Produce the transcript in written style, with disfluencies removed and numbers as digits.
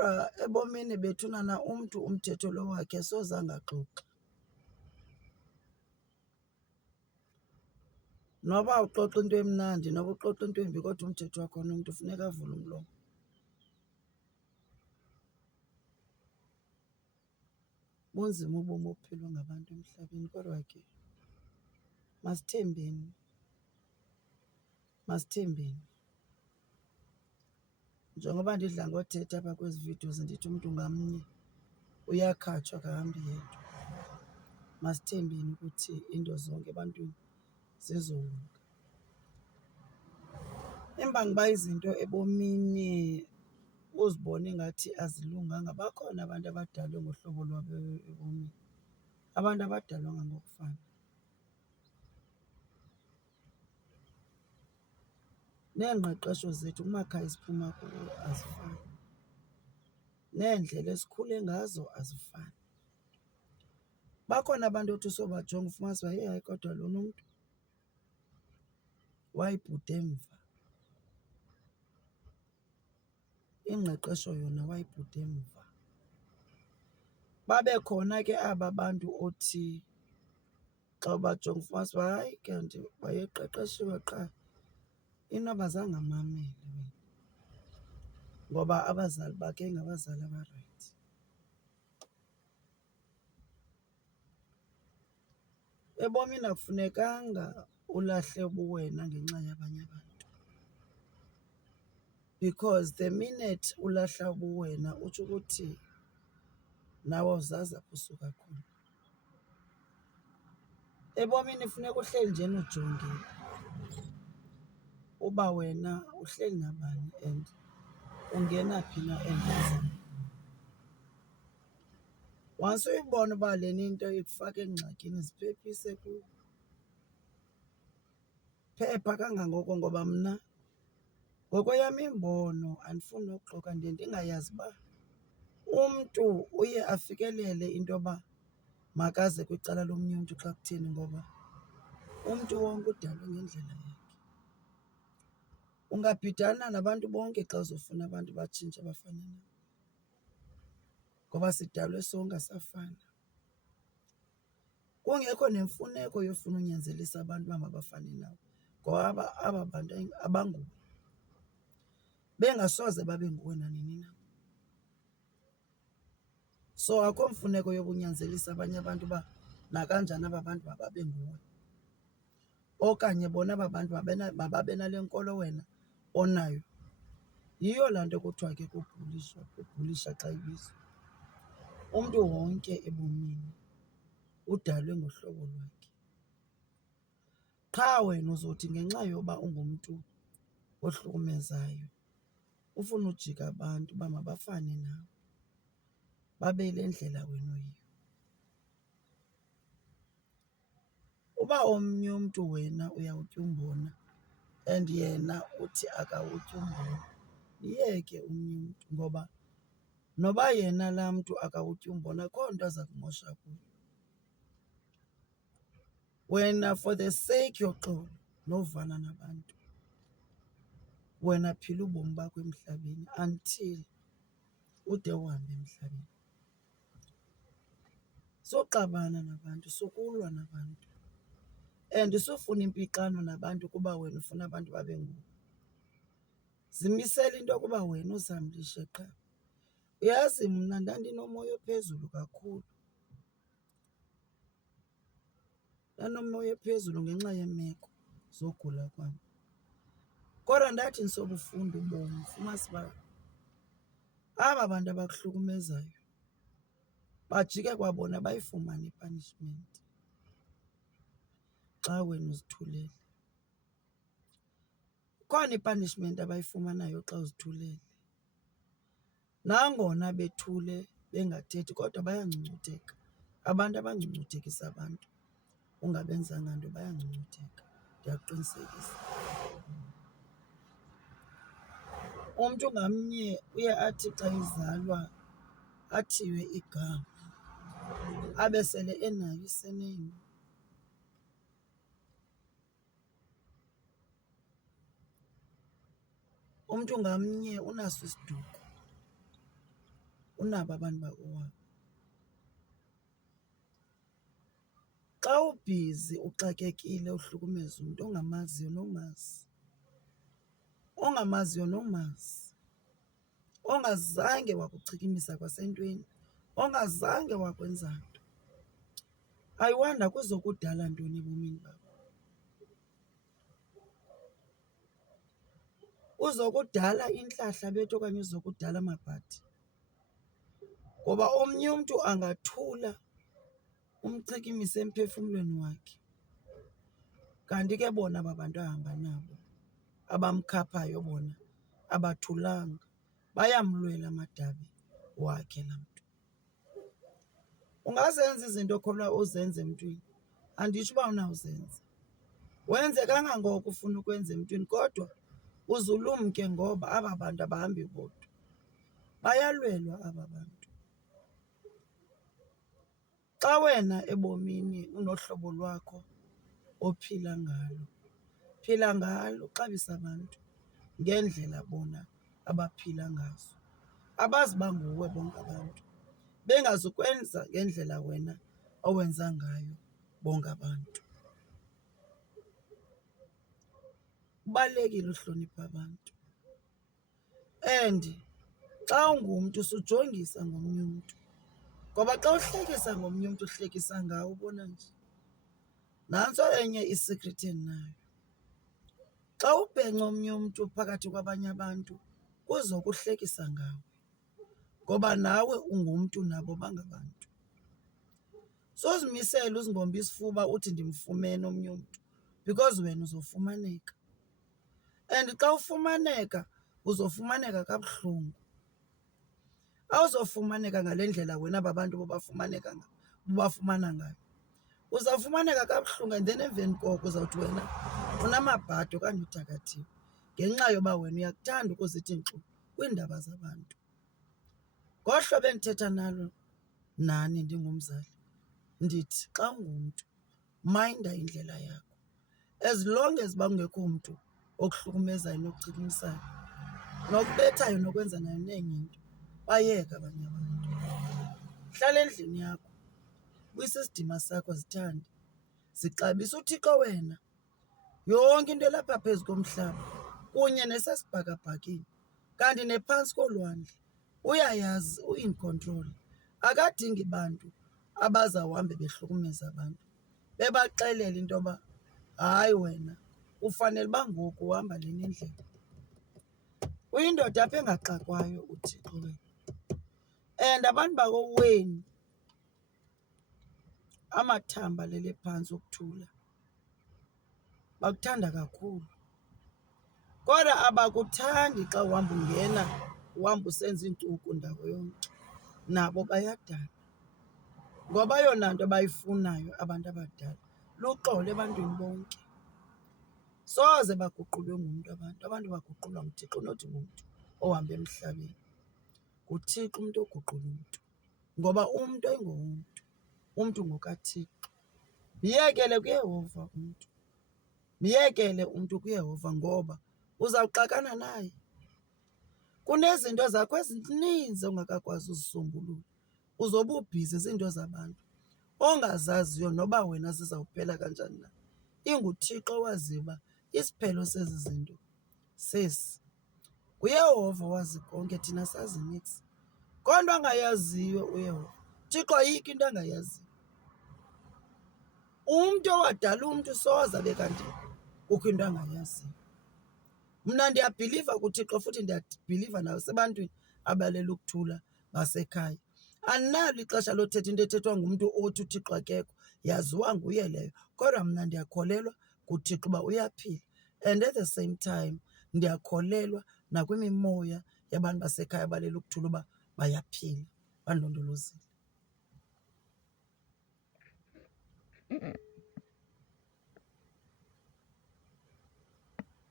Kodwa ebomini bethunana umntu umthetho lo wakhe soze angaxoxi. Noba uxoxa into emnandi, noba uxoxa into embi, kodwa umthetho wakhona umntu funeka avule umlomo. Bunzima ubomi obuphilwa ngabantu emhlabeni, kodwa ke masithembeni. Masithembeni. Njengoba ndidla ngothetha apha kwezi videos ndithi umntu ngamnye uyakhatshwa akahambi yedwa. Masithembeni ukuthi into zonke ebantwini zizolunga. Imbangi uba izinto ebomini uzibone ingathi azilunganga, bakhona abantu abadalwe ngohlobo lwabo ebomini. Abantu abadalwanga ngokufana. Neengqeqesho zethu kumakhaya esiphuma kuwo azifani. Neendlela esikhule ngazo azifani. Bakhona abantu othi usobajonga ufumanise uba hayi kodwa lona umntu wayibhuda emva. Ingqeqesho yona wayibhuda emva. Babe khona ke aba bantu othi xa ubajonga ufumanise uba hayi kanti wayeqeqeshiwe qha inoba zange amamele wena, ngoba abazali bakhe ingabazali abarayithi. Ebomini akufunekanga ulahle ubuwena ngenxa yabanye abantu, because the minute ulahla ubuwena utsho ukuthi nawe awuzazi apho usuka khona. Ebomini funeka uhleli njena ujongile uba wena uhleli nabani and ungena phi na and wenzani. Once uyibona uba lena into ikufaka engxakini, ziphephise kuyo. Phepha kangangoko, ngoba mna ngokweyam imbono andifuni nokuxoka ndiye ndingayazi uba umntu uye afikelele into yoba makaze kwicala lomnye umntu xa kutheni, ngoba umntu wonke udalwe ngendlela yakhe. Ungabhidana nabantu bonke xa uzofuna abantu batshintshe abafane nawe, ngoba sidalwe sonke asafani. Kungekho nemfuneko yofuna unyanzelisa abantu uba mabafane nawe, ngoba aba bantu abanguwe, bengasoze babe nguwe nanini na. So akho mfuneko yoba unyanzelise abanye abantu uba nakanjani aba bantu mababe nguwe, okanye bona aba bantu mababe nale nkolo wena onayo. Yiyo laa nto kuthiwa ke kubhulisha xa ibizwa. Umntu wonke ebomini udalwe ngohlobo lwakhe. Qha wena uzothi ngenxa yoba ungumntu ohlukumezayo ufune ujika abantu uba mabafane nawe, babe yile ndlela wena oyiyo. Uba omnye umntu wena uyawutya umbona and yena uthi akawutyi umbona, myeke omnye umntu, ngoba noba yena laa mntu akawutyi umbona akho nto aza kumosha kuyo. Wena for the sake yoxolo novana nabantu, wena phila ubomi bakho emhlabeni until ude uhambe emhlabeni. Suxabana nabantu, sukulwa nabantu, and sufuna impixano nabantu kuba wena ufuna abantu babe nguwe. Zimisele into yokuba wena uzamlishe qha. Uyazi mna ndandinomoya ophezulu kakhulu. Ndandinomoya ophezulu ngenxa yeemeko zogula kwam, kodwa ndathi ndisobufunda ubomi ufumanise uba aba bantu abakuhlukumezayo bajike kwabona bayifumane i-punishment xa wena uzithulele. Ikhona i-punishment abayifumanayo xa uzithulele. Nangona bethule bengathethi kodwa bayangcungcutheka. Abantu abangcungcuthekisa abantu ungabenzanga nto bayangcungcutheka, ndiyakuqinisekisa. Umntu ngamnye uye athi xa ezalwa athiywe igama abe sele enayo i-surname. Umntu ngamnye unaso isiduko. unabo abantu bakowabo. Xa ubhizi uxakekile uhlukumeza umntu ongamaziyo nomazi, ongazange wakuchikimisa kwasentweni, ongazange wakwenza nto, ayiwanda kuzokudala ntoni ebomini bakho? Uzokudala intlahla bethu okanye uzokudala amabhadi? Ngoba omnye umntu angathula umchikimise emphefumlweni wakhe, kanti ke bona aba bantu ahamba nabo abamkhaphayo bona abathulanga, bayamlwela amadabi wakhe laa mntu. Ungazenza izinto okholwa uzenze emntwini, anditsho uba unawuzenza. Wenze kangangoko ufuna ukwenza emntwini, kodwa uzulumke ngoba aba bantu abahambi bodwa, bayalwelwa aba bantu. Xa wena ebomini unohlobo lwakho ophila ngalo, phila ngalo, xabisa abantu ngendlela bona abaphila ngazo. Abazi uba nguwe bonke abantu, bengazukwenza ngendlela wena owenza ngayo bonke abantu. Kubalulekile uhlonipha abantu, and xa ungumntu sujongisa ngomnye umntu, ngoba xa uhlekisa ngomnye umntu uhlekisa ngawo, ubona nje. Nantso enye isikrithi endinayo, xa ubhenca omnye umntu phakathi kwabanye abantu kuzokuhlekisa ngawe, ngoba nawe ungumntu nabo bangabantu. Sozimisele uzingomba isifuba uthi ndimfumene omnye umntu, because wena uzofumaneka. And xa ufumaneka uzofumaneka kabuhlungu. Awuzofumaneka ngale ndlela wena aba bantu bobafumana ngayo. Uzawufumaneka kabuhlungu, and then emveni koko uzawuthi wena unamabhadi okanye udakathiwe ngenxa yoba wena uyakuthanda ukuzithi nkxu kwiindaba zabantu. Ngolu hlobo endithetha nalo nani ndingumzali, ndithi xa ungumntu mayinda indlela yakho. As long as uba kungekho mntu okuhlukumezayo nokuchikimisayo nokubethayo nokwenza nayo nenye into, bayeka abanye abantu. Hlala endlini yakho, buyisa isidima sakho, zithande, zixabise uThixo. Wena yonke into elapha phezu komhlaba kunye nesasibhakabhakeni kanti nephantsi kolwandle uyayazi, u-in control. Akadingi bantu abazawuhambe behlukumeza abantu bebaxelela into yoba hayi wena ufanele uba ngoku uhamba lena indlela. Uyindoda apha engaxakwayo uThixo wena, and abantu bakowenu amathamba alele phantsi okuthula bakuthanda kakhulu, kodwa abakuthandi xa uhamba ungena, uhamba usenza iinkcukhu ndawo yonke. Nabo bayadana, ngoba eyona nto bayifunayo abantu abadala luxolo ebantwini bonke. Soze baguqulwe ngumntu abantu baguqulwa nguThixo, not ngumntu ohamba emhlabeni. NguThixo umntu oguqula umntu, ngoba umntu ayingowomntu, umntu ngokaThixo. Myekele kuYehova umntu, myekele umntu kuYehova, ngoba uzawuxakana naye. Kunezinto zakho ezininzi ongakakwazi uzisombulula, uzobe ubhizi ziinto zabantu ongazaziyo noba wena zizawuphela kanjani na. InguThixo owaziyo uba isiphelo sezi zinto sesi. NguYehova owazi konke, thina sazi niks. Konto angayaziyo uYehova, Thixo ayikho into angayaziyo. Umntu owadala umntu soze abe kanti kukho into angayaziyo. Mna ndiyabhiliva kuThixo futhi ndiyabhiliva nasebantwini abalela ukuthula basekhaya. Andinalo ixesha lothetha into ethethwa ngumntu othi uThixo akekho, yaziwa nguye leyo. Kodwa mna ndiyakholelwa kuThixo uba uyaphila, and at the same time ndiyakholelwa nakwimimoya yabantu basekhaya abalela ukuthula uba bayaphila, bandilondolozile.